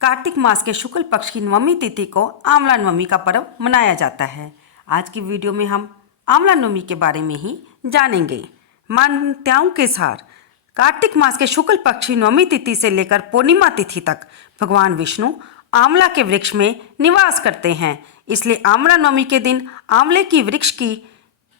कार्तिक मास के शुक्ल पक्ष की नवमी तिथि को आंवला नवमी का पर्व मनाया जाता है। आज की वीडियो में हम आंवला नवमी के बारे में ही जानेंगे। मान्यताओं के अनुसार कार्तिक मास के शुक्ल पक्ष की नवमी तिथि से लेकर पूर्णिमा तिथि तक भगवान विष्णु आंवला के वृक्ष में निवास करते हैं। इसलिए आंवला नवमी के दिन आंवले की वृक्ष की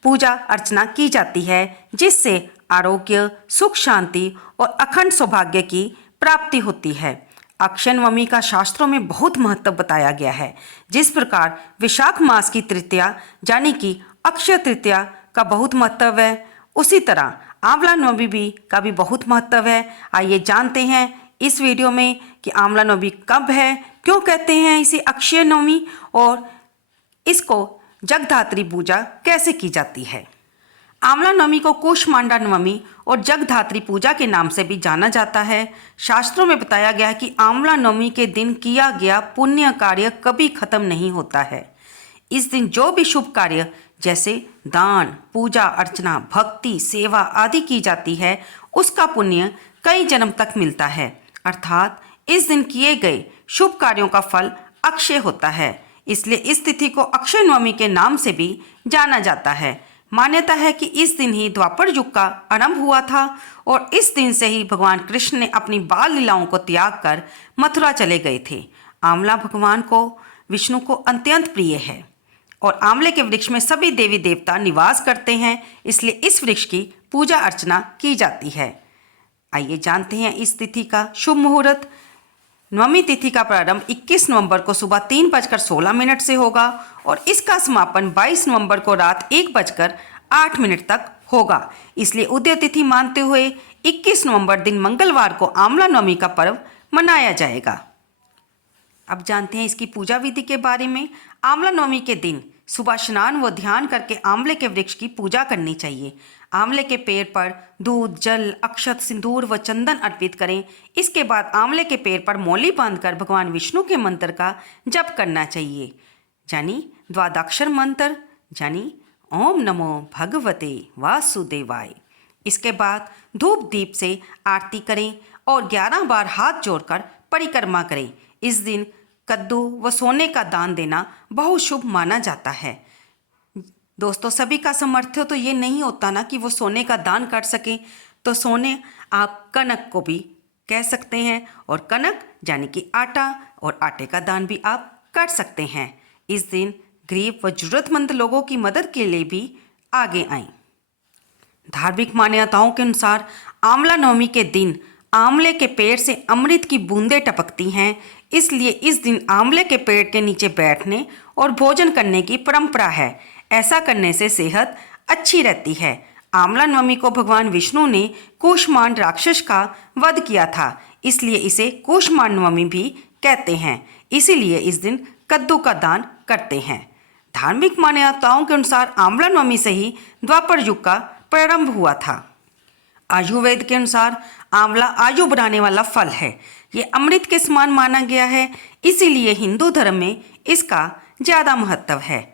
पूजा अर्चना की जाती है, जिससे आरोग्य, सुख, शांति और अखंड सौभाग्य की प्राप्ति होती है। अक्षय नवमी का शास्त्रों में बहुत महत्व बताया गया है। जिस प्रकार विशाख मास की तृतीया यानी कि अक्षय तृतीया का बहुत महत्व है, उसी तरह आंवला नवमी का भी बहुत महत्व है। आइए जानते हैं इस वीडियो में कि आंवला नवमी कब है, क्यों कहते हैं इसे अक्षय नवमी, और इसको जगधात्री पूजा कैसे की जाती है। आंवला नवमी को कूष्मांडा नवमी और जगधात्री पूजा के नाम से भी जाना जाता है। शास्त्रों में बताया गया है कि आंवला नवमी के दिन किया गया पुण्य कार्य कभी खत्म नहीं होता है। इस दिन जो भी शुभ कार्य जैसे दान, पूजा अर्चना, भक्ति, सेवा आदि की जाती है, उसका पुण्य कई जन्म तक मिलता है। अर्थात इस दिन किए गए शुभ कार्यों का फल अक्षय होता है। इसलिए इस तिथि को अक्षय नवमी के नाम से भी जाना जाता है। मान्यता है कि इस दिन ही द्वापर युग का आरंभ हुआ था और इस दिन से ही भगवान कृष्ण ने अपनी बाल लीलाओं को त्याग कर मथुरा चले गए थे। आंवला भगवान को विष्णु को अत्यंत प्रिय है और आंवले के वृक्ष में सभी देवी देवता निवास करते हैं, इसलिए इस वृक्ष की पूजा अर्चना की जाती है। आइए जानते हैं इस तिथि का शुभ मुहूर्त। नवमी तिथि का प्रारंभ 21 नवंबर को सुबह 3:16 से होगा और इसका समापन 22 नवंबर को रात 1:08 तक होगा। इसलिए उदय तिथि मानते हुए 21 नवंबर दिन मंगलवार को आंवला नवमी का पर्व मनाया जाएगा। अब जानते हैं इसकी पूजा विधि के बारे में। आंवला नवमी के दिन सुबह स्नान व ध्यान करके आंवले के वृक्ष की पूजा करनी चाहिए। आंवले के पेड़ पर दूध, जल, अक्षत, सिंदूर व चंदन अर्पित करें। इसके बाद आंवले के पेड़ पर मौली बांधकर भगवान विष्णु के मंत्र का जप करना चाहिए, यानी द्वादक्षर मंत्र, यानी ओम नमो भगवते वासुदेवाय। इसके बाद धूप दीप से आरती करें और 11 बार हाथ जोड़कर परिक्रमा करें। इस दिन कद्दू व सोने का दान देना बहुत शुभ माना जाता है। दोस्तों, सभी का सामर्थ्य तो ये नहीं होता ना कि वो सोने का दान कर सकें, तो सोने आप कनक को भी कह सकते हैं, और कनक यानी कि आटा, और आटे का दान भी आप कर सकते हैं। इस दिन गरीब व जरूरतमंद लोगों की मदद के लिए भी आगे आएं। धार्मिक मान्यताओं के अनुसार आंवला नवमी के दिन आंवले के पेड़ से अमृत की बूंदें टपकती हैं, इसलिए इस दिन आंवले के पेड़ के नीचे बैठने और भोजन करने की परंपरा है। ऐसा करने से सेहत अच्छी रहती है। आंवला नवमी को भगवान विष्णु ने कूष्मांड राक्षस का वध किया था, इसलिए इसे कूष्मांड नवमी भी कहते हैं। इसीलिए इस दिन कद्दू का दान करते हैं। धार्मिक मान्यताओं के अनुसार आंवला नवमी से ही द्वापर युग का प्रारंभ हुआ था। आयुर्वेद के अनुसार आंवला आयु बढ़ाने वाला फल है। ये अमृत के समान माना गया है, इसीलिए हिंदू धर्म में इसका ज़्यादा महत्व है।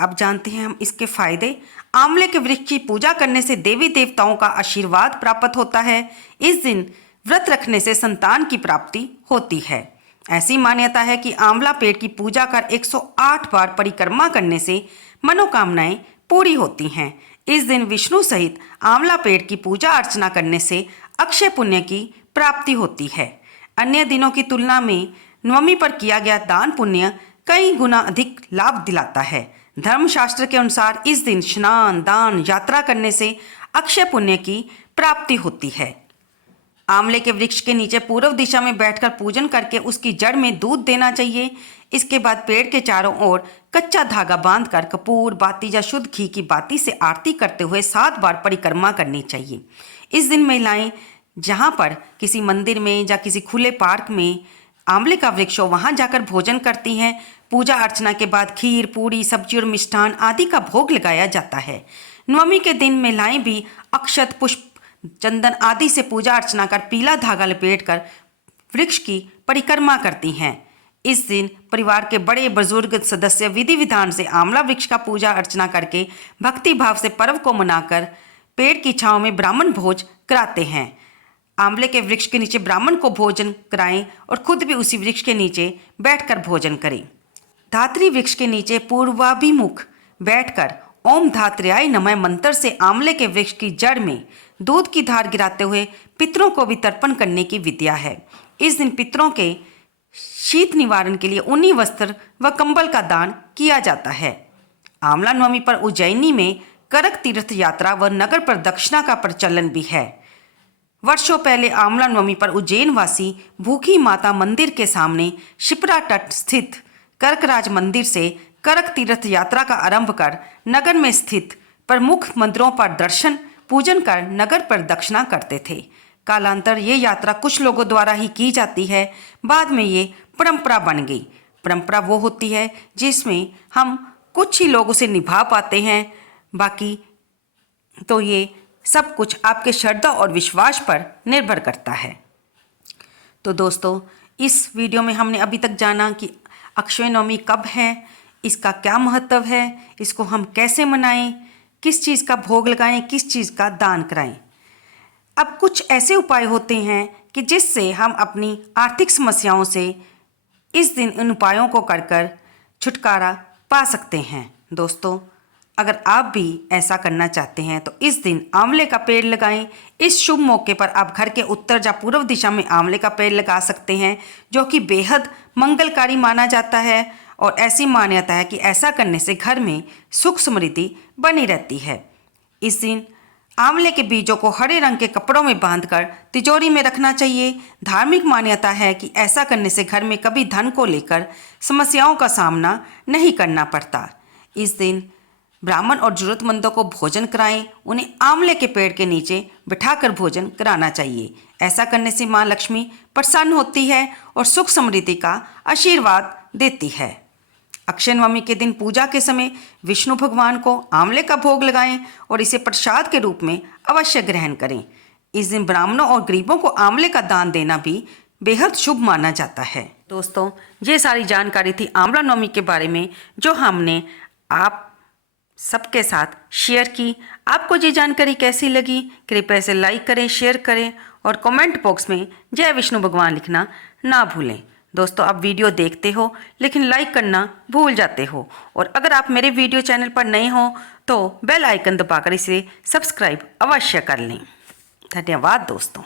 अब जानते हैं हम इसके फायदे। आंवले के वृक्ष की पूजा करने से देवी देवताओं का आशीर्वाद प्राप्त होता है। इस दिन व्रत रखने से संतान की प्राप्ति होती है। ऐसी मान्यता है कि आंवला पेड़ की पूजा कर 108 बार परिक्रमा करने से मनोकामनाएं पूरी होती हैं। इस दिन विष्णु सहित आंवला पेड़ की पूजा अर्चना करने से अक्षय पुण्य की प्राप्ति होती है। अन्य दिनों की तुलना में नवमी पर किया गया दान पुण्य कई गुना अधिक लाभ दिलाता है। धर्मशास्त्र के अनुसार इस दिन स्नान, दान, यात्रा करने से अक्षय पुण्य की प्राप्ति होती है। आंवले के वृक्ष के नीचे पूर्व दिशा में बैठकर पूजन करके उसकी जड़ में दूध देना चाहिए। इसके बाद पेड़ के चारों ओर कच्चा धागा बांधकर कपूर, बाती या शुद्ध घी की बाती से आरती करते हुए 7 बार परिक्रमा करनी चाहिए। इस दिन महिलाएं जहां पर किसी मंदिर में या किसी खुले पार्क में आंवले का वृक्ष हो, वहां जाकर भोजन करती हैं। पूजा अर्चना के बाद खीर, पूरी, सब्जी और मिष्ठान आदि का भोग लगाया जाता है। नवमी के दिन महिलाएं भी अक्षत, पुष्प, चंदन आदि से पूजा अर्चना कर पीला धागा लपेटकर वृक्ष की परिक्रमा करती हैं। इस दिन परिवार के बड़े बुजुर्ग सदस्य विधि विधान से आंवला वृक्ष का पूजा अर्चना करके भक्ति भाव से पर्व को मनाकर पेड़ की छांव में ब्राह्मण भोज कराते हैं। आंवले के वृक्ष के नीचे ब्राह्मण को भोजन कराएं और खुद भी उसी वृक्ष के नीचे बैठकर भोजन करें। धात्री वृक्ष के नीचे पूर्वाभिमुख बैठकर ओम धात्र्याय नमः मंत्र से आंवले के वृक्ष की जड़ में दूध की धार गिराते हुए पितरों को भी तर्पण करने की विद्या है। इस दिन पितरों के शीत निवारण के लिए ऊनी वस्त्र व कंबल का दान किया जाता है। आंवला नवमी पर उज्जैनी में करक तीर्थ यात्रा व नगर प्रदक्षिणा का प्रचलन भी है। वर्षों पहले आंवला नवमी पर उज्जैन वासी भूखी माता मंदिर के सामने शिप्रा तट स्थित कर्कराज मंदिर से करक तीर्थ यात्रा का आरंभ कर नगर में स्थित प्रमुख मंदिरों पर दर्शन पूजन कर नगर प्रदक्षिणा करते थे। कालांतर ये यात्रा कुछ लोगों द्वारा ही की जाती है, बाद में ये परंपरा बन गई। परंपरा वो होती है जिसमें हम कुछ ही लोग उसे निभा पाते हैं, बाकी तो ये सब कुछ आपके श्रद्धा और विश्वास पर निर्भर करता है। तो दोस्तों, इस वीडियो में हमने अभी तक जाना कि अक्षय नवमी कब है, इसका क्या महत्व है, इसको हम कैसे मनाएं, किस चीज़ का भोग लगाएं, किस चीज़ का दान कराएं। अब कुछ ऐसे उपाय होते हैं कि जिससे हम अपनी आर्थिक समस्याओं से इस दिन इन उपायों को कर छुटकारा पा सकते हैं। दोस्तों, अगर आप भी ऐसा करना चाहते हैं तो इस दिन आंवले का पेड़ लगाएं। इस शुभ मौके पर आप घर के उत्तर या पूर्व दिशा में आंवले का पेड़ लगा सकते हैं, जो कि बेहद मंगलकारी माना जाता है और ऐसी मान्यता है कि ऐसा करने से घर में सुख समृद्धि बनी रहती है। इस दिन आंवले के बीजों को हरे रंग के कपड़ों में बांधकर तिजोरी में रखना चाहिए। धार्मिक मान्यता है कि ऐसा करने से घर में कभी धन को लेकर समस्याओं का सामना नहीं करना पड़ता। इस दिन ब्राह्मण और जरूरतमंदों को भोजन कराएं, उन्हें आंवले के पेड़ के नीचे बिठाकर भोजन कराना चाहिए। ऐसा करने से माँ लक्ष्मी प्रसन्न होती है और सुख समृद्धि का आशीर्वाद देती है। अक्षय नवमी के दिन पूजा के समय विष्णु भगवान को आंवले का भोग लगाएं और इसे प्रसाद के रूप में अवश्य ग्रहण करें। इस दिन ब्राह्मणों और गरीबों को आंवले का दान देना भी बेहद शुभ माना जाता है। दोस्तों, ये सारी जानकारी थी आंवला नवमी के बारे में, जो हमने आप सबके साथ शेयर की। आपको ये जानकारी कैसी लगी, कृपया इसे लाइक करें, शेयर करें और कमेंट बॉक्स में जय विष्णु भगवान लिखना ना भूलें। दोस्तों, आप वीडियो देखते हो लेकिन लाइक करना भूल जाते हो, और अगर आप मेरे वीडियो चैनल पर नए हो तो बेल आइकन दबाकर इसे सब्सक्राइब अवश्य कर लें। धन्यवाद दोस्तों।